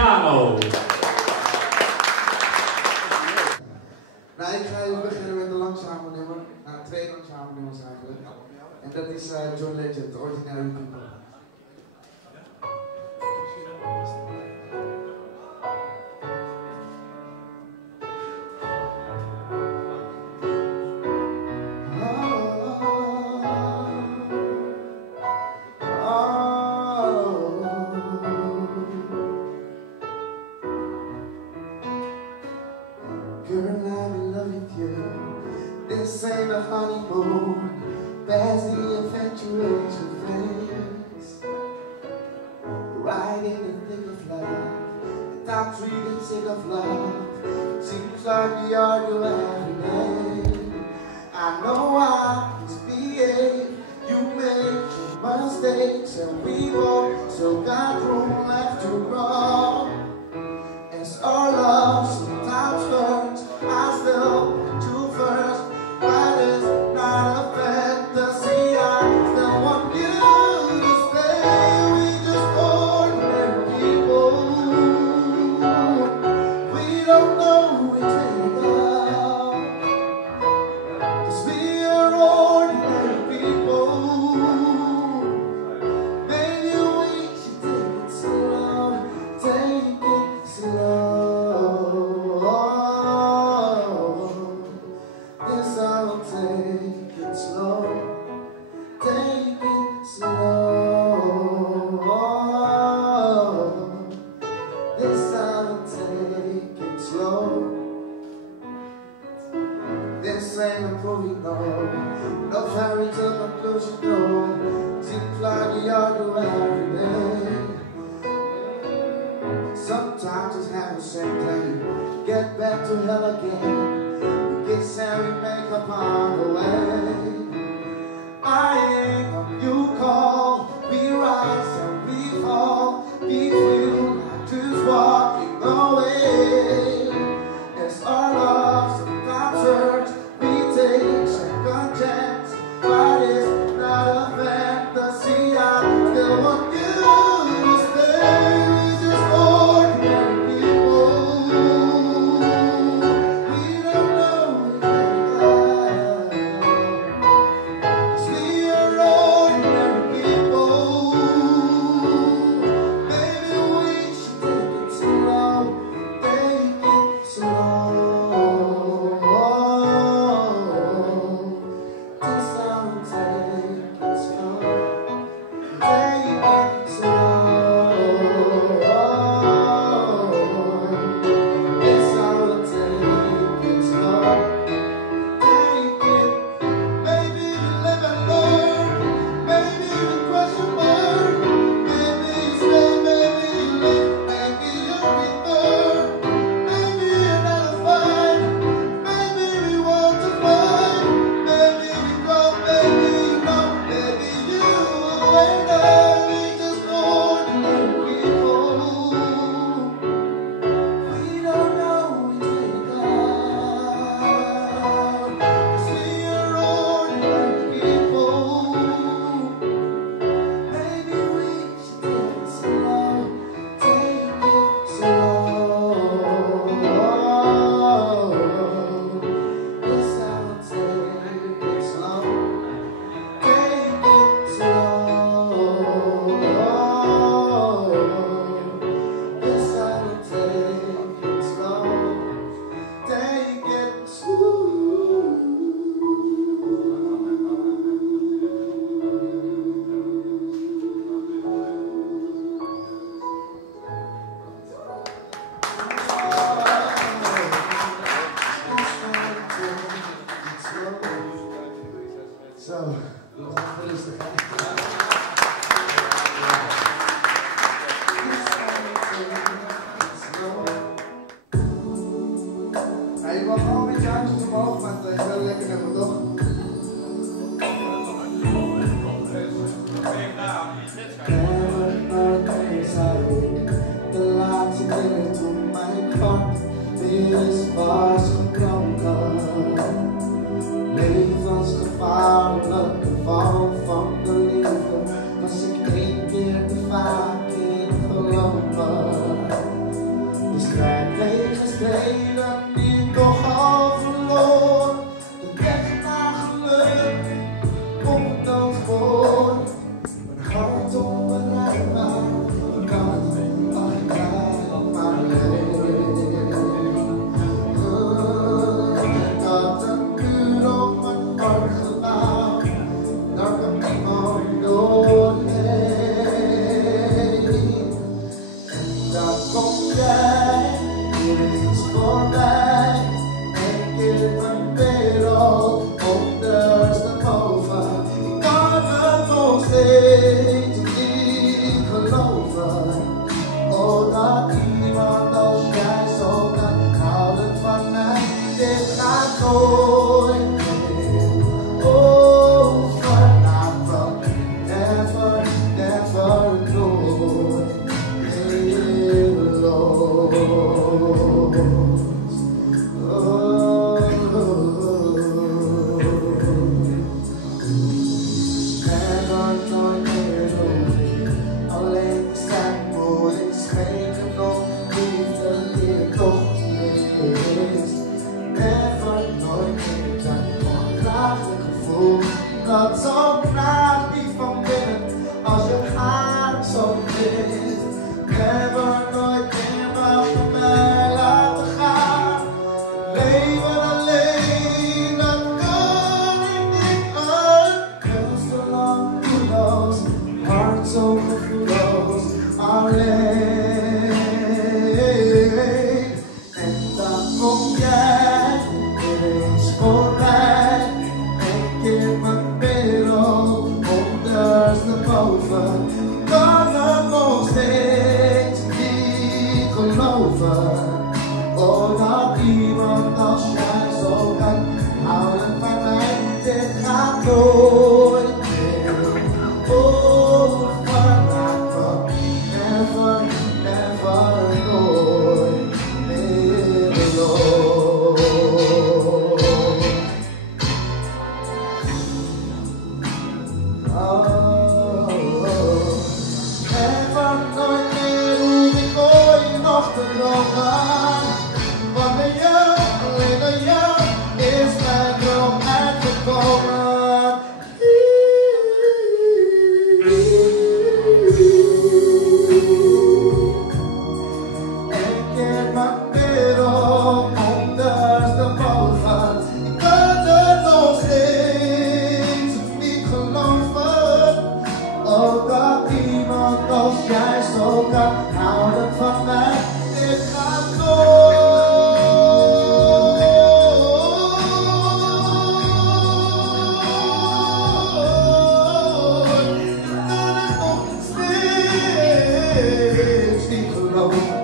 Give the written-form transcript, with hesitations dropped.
Piano. Nou, ik ga even beginnen met een langzame nummer. Nou, twee langzame nummers eigenlijk. En dat is John Legend, Ordinary People. Girl, I'm in love with you. This ain't a honeymoon. Past the infatuation phase. Right in the thick of love. The top three, the sick of love. Seems like we argue every day. I know I misbehave. You make your mistakes, and we both still got room left to grow. As our love sometimes hurts, I still put you first. But it's not a fantasy, I still want you to stay. We just ordinary people. We don't know each other, 'cause we are ordinary people. Maybe we should take it slow, take it slow. This I'll take it slow, take it slow. This I'll take it slow. This ain't a movie, no. No fairy tale conclusion, no. Seems like we argue every day. Sometimes it's have the same thing. Get back to hell again. We kiss and we make up on the way. I ain't on you call. We rise and we fall. Be free, just walking away. As our love sometimes hurts, we take second chance. But it's not a fantasy, I still want you to stay. We just ordinary people. We don't know each other, 'cause we are ordinary people. Maybe we should take it slow, take it slow. This I'll take it slow, take it slow. This I'll take it slow, take it. Maybe we live and learn, maybe we crush and burn. Maybe you stay, maybe you live, maybe you return. Maybe another fight, maybe we want to fight. Maybe we go, maybe you know, maybe you and I, we just ordinary people. We don't know each other, 'cause we are ordinary people. Maybe we should take it slow, take it slow. This I'll take it slow, take it slow. This I'll take it slow, take it slow. So, we gaan rustig aan. Ja, je mag gewoon met je handjes omhoog, maar het is wel lekker nummer, toch? De laatste keer toen mijn hart weer is vastgeklonken. Levensgevaarlijke val van de liefde was ik één keer te vaak in gelopen. zo gevoelloos alleen. En dan kom jij ineens voorbij en keert mijn wereld ondersteboven. Ik kan het nog steeds niet geloven. Oh, dat iemand als jij zo kan houden van mij, dit gaat nooit meer overmaken. Never, never, nooit meer alone. Oh, never, nooit meer hoef ik ooit nog te dromen. Wanneer jou, alleen door jou, is mijn droom uitgekomen. En keer mijn wereld ondersteboven. Ik kan het nog steeds niet geloven. Ook dat iemand als jij zo kan houden van mij. Dit gaat nooit. Niet geloven.